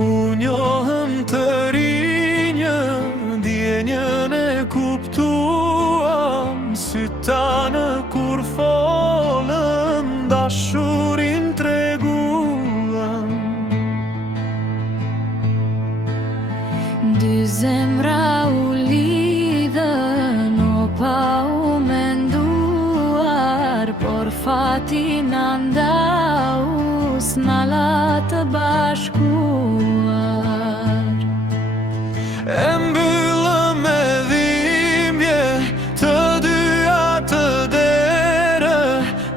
U njohëm të rinjë, ndjenjën e kuptuam, sy tanë kur folën, dashurin treguam. Dy zemra u lidhën, o pa u menduar, por fati na ndau, s'na të bashkuar. E mbyllëm me dhimbje të dyja të dere,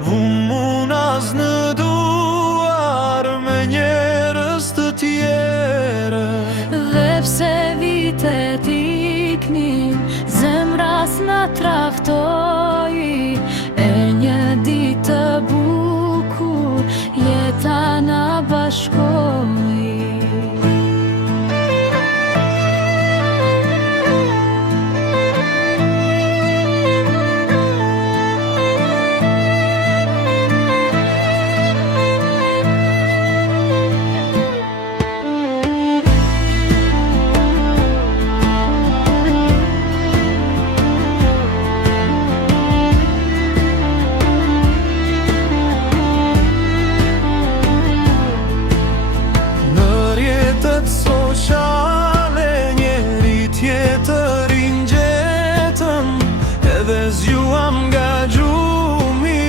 vumunaz në duar me njerëz të tjere. Dhe pse vitet iknin, zemras na traftoi, e një ditë të bukur, jeta na bashkoi. Sociale njeri tjetërin gjetëm, edhe zgjuam nga gjumi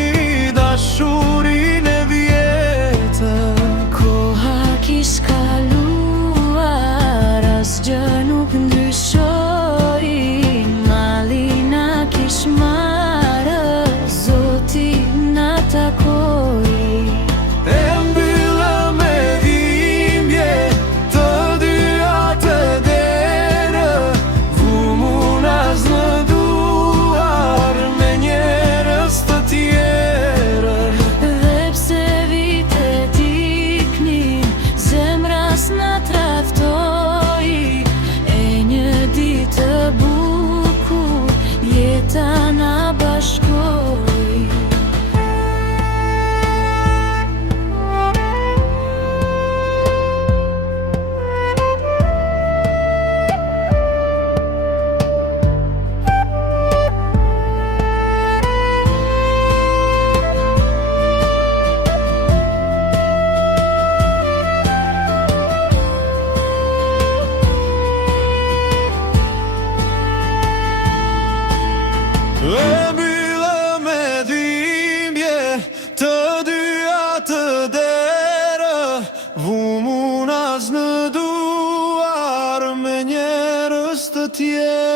dashurin e vjetër. Koha kish kaluar, asgjë nuk ndryshoi, malina kish marrë, Zoti na takoi. Na traftoi, e një ditë të bukur, jeta na bashkoi. E mbyllëm me dhimbje të dyja të dere, vumunaz në duar me njerëz të tjerë.